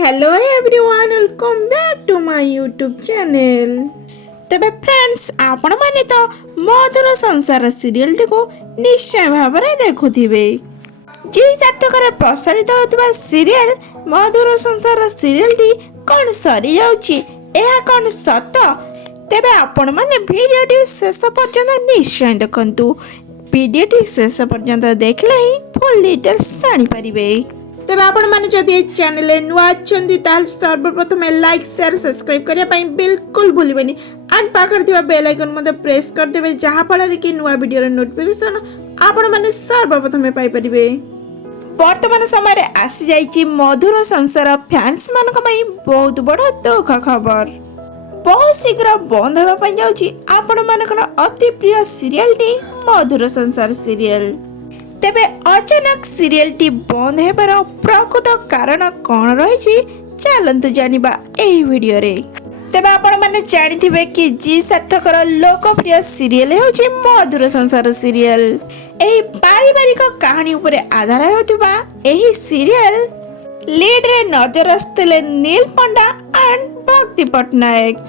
Hello everyone welcome back to my YouTube channel. तेबे friends आपण माने तो मधुर संसार सीरियल को निश्चय भाव में देखुथिबे। जी सार्थक प्रसारित होता सीरियल मधुर संसार सीरियल टी कौन सरी जाउची एहा कौन सत तेबे आपण माने वीडियो टी शेष पर्यंत निश्चय देखंतु। वीडियो टी शेष पर्यंत देखले ही फुल डिटेल्स जानि परिबे। तेबे आपण माने जदि चैनल नुआ अछंती ताल सर्वप्रथम लाइक शेयर सब्सक्राइब करिया पई बिल्कुल भूलिबेनी एंड पाखर दिवा बेल आइकन मध्ये प्रेस कर देबे जहा फଳରେ कि नुआ वीडियो रे नोटिफिकेशन आपण माने सर्वप्रथम पाई परिबे। वर्तमान समय रे आसी जाईची मधुर संसार फैंस मानक पई बहुत बड़ दुख खबर। बहुत शीघ्र बंद होगा पई जाउची आपण मानकर अति प्रिय सीरियल टी मधुर संसार सीरियल। तेबे अचानक सीरियल टी बंद हेबार प्रकृत कारण कौन रही चलतु जानिबा एही वीडियो रे। तेबे आपण माने जानिथिबे कि जी सार्थकर लोकप्रिय सीरियल होची मधुर संसार सीरियल। एही पारिवारिक कहानी उपरे आधार होतिबा एही सीरियल लीड रे नजर आस्थिले नील पंडा एंड भक्ति पटनायक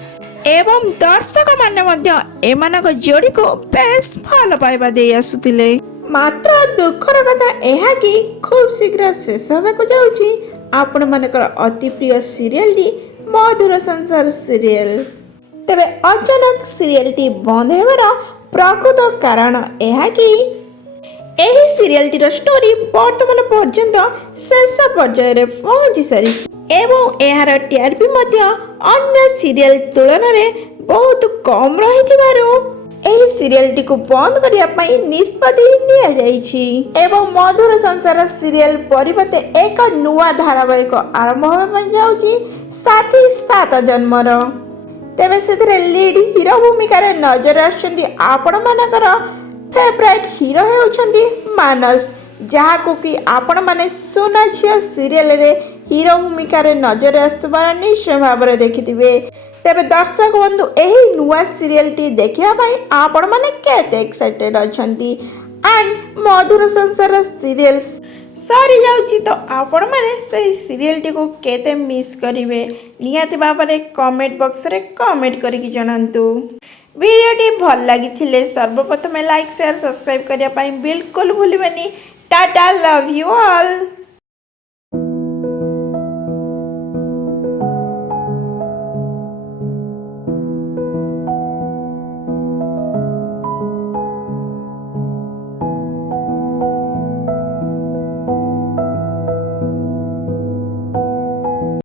एवं दर्शक माने मध्य एमानक जोड़ी को बेस भल पाइबा दे आसुतिले। मात्र दुखर कथा एहा कि खूब शीघ्र शेष होगा जाउची आपण मानकर अति प्रिय सीरियल टी मधुर संसार सीरियल। तेबे अचानक सीरियल टी बंद हेबार प्रकृत कारण एहा कि एही सीरियल टीर स्टोरी वर्तमान पर्यंत शेष पर्याय रे पहुंची सारी एवं एहार टीआरपी मध्य अन्य सीरियल तुलन रे बहुत कम रहिथिबारु एही सीरियल टी को बंद करिया पई निष्पत्ति निया जाईछि एवं मधुर संसार सीरियल परिवर्ते एक नुआ धारावाहिक आरंभ होबा पई जाउछि साथी सात जन्मर। तेबे सेथरे लीड हीरो भूमिका रे नजर आछंती आपण मानकर फेवरेट हीरो हेउछंती मानस जहा को कि आपण माने सोना छिया सीरियल रे हीरो भूमिका रे नजर आस्तबार निश्चय भाव में देखिथिबे। तेबे दर्शक बंधु एही नुआ सीरियल टी देखिया पई आपण माने केते एक्साइटेड अछंती एंड मधुर संसार सीरियल सरी जाउची तो आपण माने सही सीरियल टी को केते मिस करिवे निहाती बाबरे कमेंट बॉक्स रे कमेंट करिकि जणांतु। वीडियो टी भल लागिथिले सर्वप्रथम लाइक शेयर सब्सक्राइब करिया पई बिल्कुल भूलिबेनी। Tata love you all.